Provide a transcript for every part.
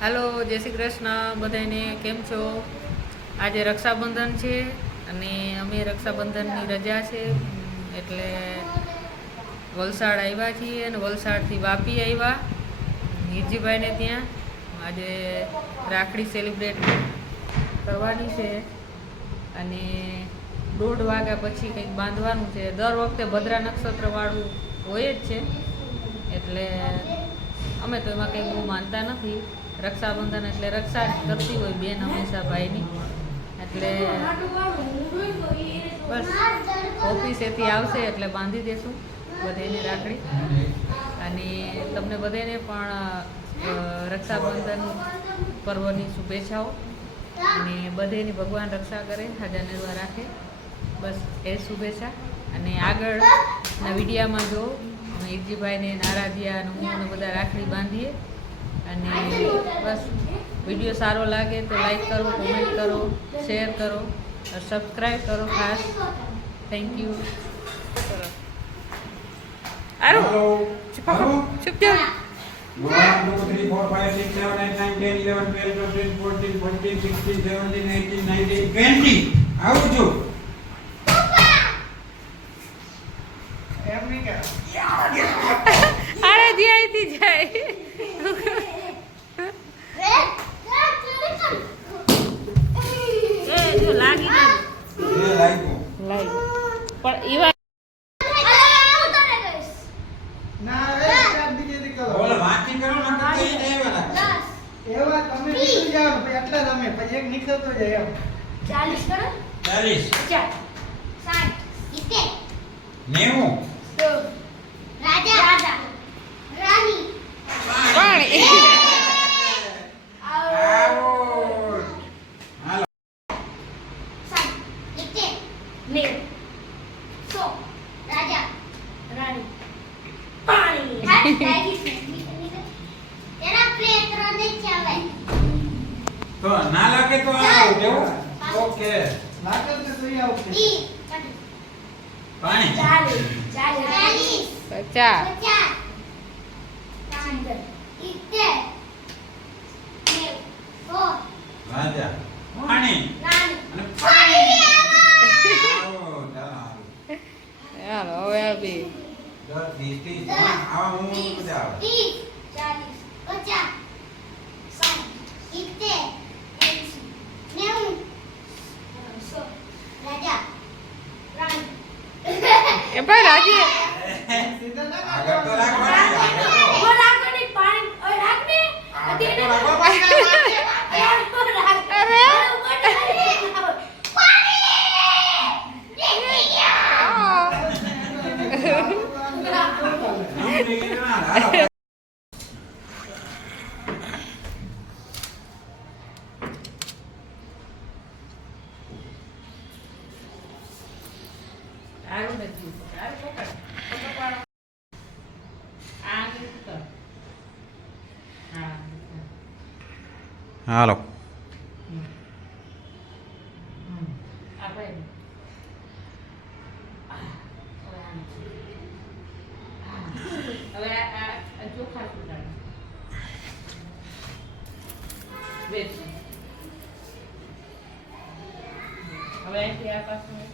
હાલો, જય શ્રી કૃષ્ણ. બધાને કેમ છો? આજે રક્ષાબંધન છે અને અમે રક્ષાબંધનની રજા છે. એટલે વલસાડ આવ્યા છીએ અને વલસાડથી વાપી આવ્યા. હિરજીભાઈને ત્યાં. આજે રાખડી સેલિબ્રેટ કરવાની છે. અને દોઢ વાગ્યા પછી કંઈક બાંધવાનું છે. દર વખતે ભદ્રા નક્ષત્રવાળું હોય જ છે. એટલે અમે તો એમાં કંઈ બહુ માનતા નથી. રક્ષાબંધન એટલે રક્ષા કરતી હોય બેન હંમેશા ભાઈની એટલે બસ ઓફિસેથી આવશે એટલે બાંધી દેશું બધાને રાખડી. અને તમને બધાને પણ રક્ષાબંધન પર્વની શુભેચ્છાઓ. અને બધેની ભગવાન રક્ષા કરે હાજર નિર્વાહ રાખે. બસ, એ શુભેચ્છા. અને આગળના વિડીયામાં જો ઈજીભાઈને નારાજીયા અને હું બધા રાખડી બાંધીએ. અને બસ વીડિયો સારો લાગે તો લાઈક કરો કોમેન્ટ કરો શેર કરો સબસ્ક્રાઈબ કરો ખાસ થેન્ક યુ આરો. Hello. ચૂપ જાઓ One, two, three, four, five, six, seven, eight, nine, ten, eleven, twelve, thirteen, fourteen, fifteen, sixteen, seventeen, eighteen, nineteen, twenty. આવું છું અરે જ્યાંથી જાય એ જો લાગી ના એ લાગ્યું લાગી પણ એવા બોલો વાંચી કરો નકર તો એ જ આવ્યા લાગે. એવા તમે નીકળી જાવ પછી એટલા તમે પછી એક નીકળતો જાય એમ. ચાલીસ કરો ચાલીસ. ચાર સાઠ. સિત્તેર. નેવું. રાજા. રાજા. રાણી. પણ આઉટ. હાલો સાઠ સિત્તેર નેવું સો રાજા રાણી પાણી લાગી છે નીકળ, નીકળ. તેના પ્લે ત્રણ જ ચાલે તો ના લાગે તો આવું કેવું ઓકે લાગે તો આવશે. ઈ પાણી ચાલીસ. ચાલીસ. પચાસ. પચાસ. સિત્તેર. સિત્તેર નેવું સો રાજા પાણી. રાણી પાણી. ચાલો, હવે આવી દસ, વીસ, ત્રીસ, આવા હું બધા ચાલીસ પચાસ સાઠ સિત્તેર એંસી નેવું સો રાજા રાણી એ ભાઈ રાજી સીધા ના આગળ તો કાઢો. રાખવાની, આગળ તો. ઓ રાખને પાણી ઓ રાખને આગળ તો રાખો, પાણી રાખો. અરે આમ થઈ ગયું ના, હાલો. સારું નથી સારું પકડ પકડ પાડો આ રીતે કર હા હાલો આ ભાઈ હવે આ આ આ ચોખા સુધારો વેચ હવે અહીંથી આ પાછું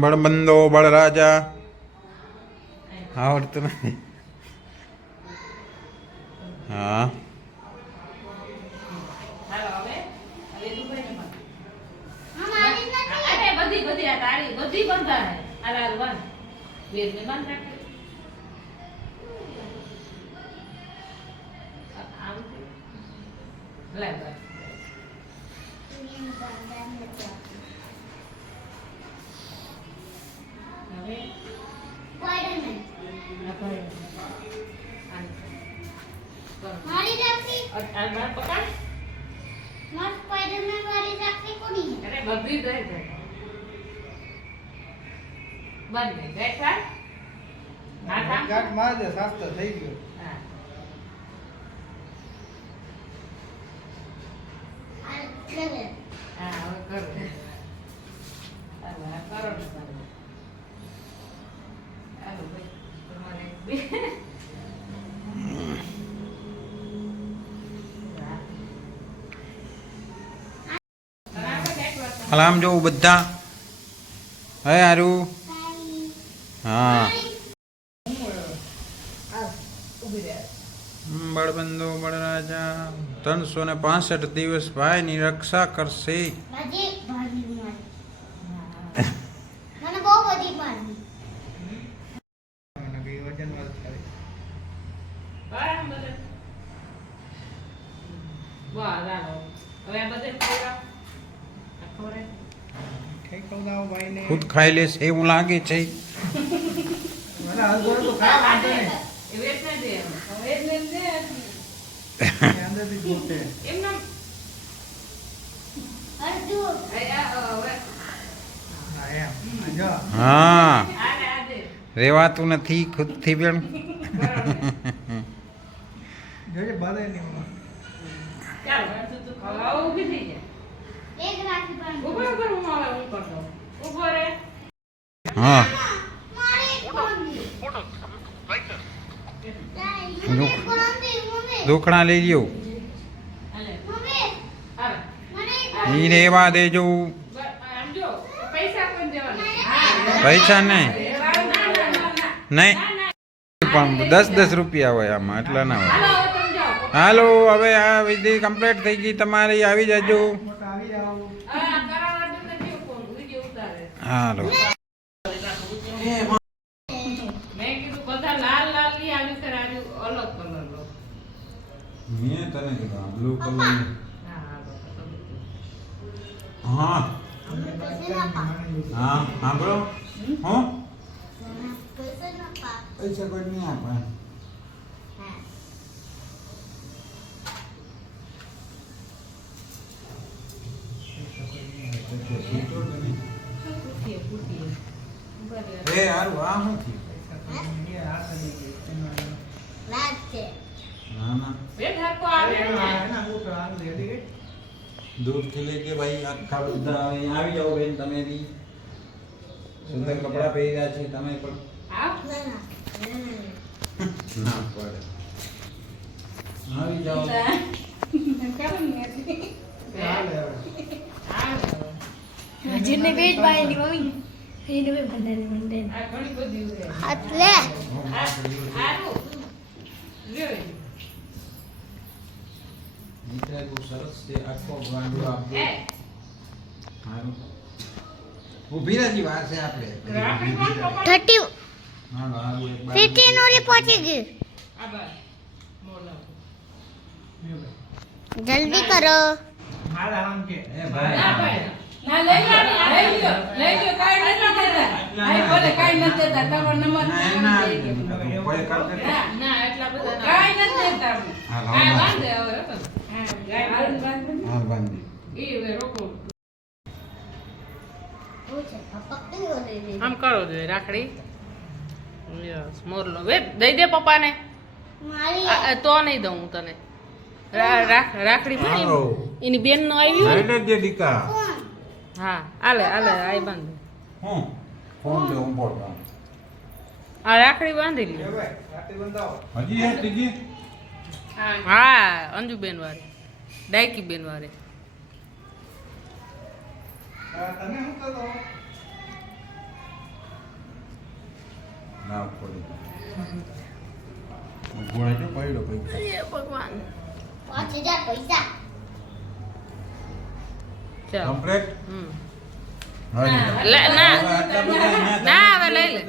બળબંધો બળરાજા આવડતું નથી હા. હાલો હવે? હવે આ બાર પકડ માર સ્પાઈડરમેન વાળી રાખી કોની? અરે બધી ગઈ ગઈ બંધ ગઈ ગઈ આમ ગાંઠ માર દે શાસ્ત્ર થઈ ગયો. હા. આ કરે હા હવે કરો આ કરો ને તમે. આમ જોવું બધા. હે હારું હા. બળબંધો બળરાજા ત્રણસો ને પાસઠ દિવસ ભાઈની રક્ષા કરશે. વાહ, હવે આ બધે ખવડાવો. આ ખવડાય. કઈ ખવડાવો ભાઈને? ખુદ ખાઈ લેશે એવું લાગે છે. હા રેવાતું નથી ખુદથી બેન. નહીં. એ વેચ નહીં દે એમ. વેચ નહીં દે. હા દુખ- દુખણા લઈ લ્યો હાલે. હાલે. ઈ રેવા દેજો પૈસા નહીં. નહીં. પણ દસ દસ રૂપિયા હોય આમાં એટલા ના હોય હાલો, હવે. હાલો આ વિધિ કમ્પ્લીટ થઈ ગઈ તમારી આવી જજો મોટા મેં. કીધું બધા લાલ લાલની આવી છે આજુ અલગ કલર લો. મેં તને કીધું બ્લુ કલર હા હા હા. પૈસા ના પા હા સાંભળો. હું. પૈસા કોઈ નહીં આપે. એના આ શું થયું? ગઈ. દૂરથી લેકે ભાઈ આખા બધા આવી જાઓ બેન તમે બી. સુંદર કપડાં પહેર્યા છે તમે પણ. ના પડે. આવી જાઓ. જીને ની મમ્મી. એને બે બંધાને બંધાને આ ઘણી બધી છે. એટલે આવું. લ્યો એ. નીકળે બહુ સરસ છે આખો ગાંડો આપજો એ, હારું ઊભી રહેજી વાર છે આપણે રાખડી કોણ કપાળ? થર્ટી હાલો હારું એક બાર ફિફ્ટીન ઓલી પહોંચી ગઈ આ બાર. મોર લાવો. જલ્દી કરો હાલ આમ કે. એ ના ભાઈ ભાઈ. ના, લઈ લો, લઈ લો, લઈ લો, કાંઈ દેતા. તમારો નંબર ના. કોઈ. ના, એટલા બધા ના. દેતા. હા. બાંધે હવે, હા, બાંધે, ઈ રોકો. આમ કરો જોઈએ રાખડી. યસ મોરલો વે દઈ દે પપ્પાને. તો નહીં દઉં હું તને. રાખડી પણ એની- બેન નો આવી હા આલે આલે આઈ બાંધ. હું? ફોન દે હું બોલવા આ રાખડી બાંધી લી. હજી હે ત્રીજી હા અંજુબેન વારે. ડાયકી બેન વારે. તમે શું કરો? ના પડી. ગોળે જો પડ્યો પૈસા? ભગવાન પાંચ હજાર પૈસા. ચાલો. કમ્પ્લીટ હમ. ના ના હવે લઈ લે